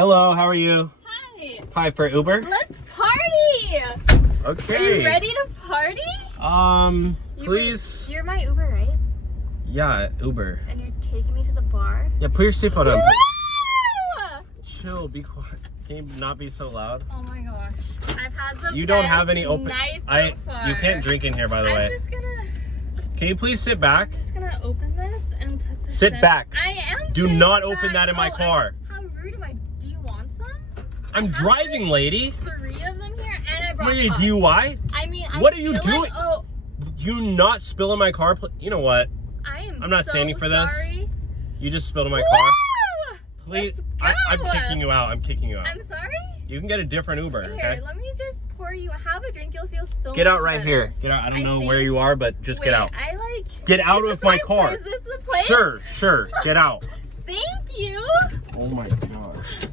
Hello, how are you? Hi. Hi, for Uber? Let's party! Okay. Are you ready to party? Please. You're my Uber, right? Yeah, Uber. And you're taking me to the bar? Yeah, put your seatbelt on. Woo! Chill, be quiet. Can you not be so loud? Oh my gosh. I've had the You don't have any open... night so far. You can't drink in here, by the way. I'm just gonna... Can you please sit back? I'm just gonna open this and put this Sit in. back. I am Do sitting not back. open that in my car. How rude am I? Do you want some? I'm driving, lady. 3 of them here, and I brought What are you, cups. DUI? I mean, What I are you feel doing? Like, oh, You not spill in my car? You know what? I'm not so standing for this. sorry. You just spilled in my Woo! car. Please. Let's I'm go. kicking you out. I'm kicking you out. I'm sorry? You can get a different Uber. Here, Okay? let me just pour you. Have a drink. You'll feel so Get out much right better. here. Get out. I don't know where think- you are, but just get Wait, out. Get out of my car. Is this the place? Sure. Get out. Thank you. Oh my gosh.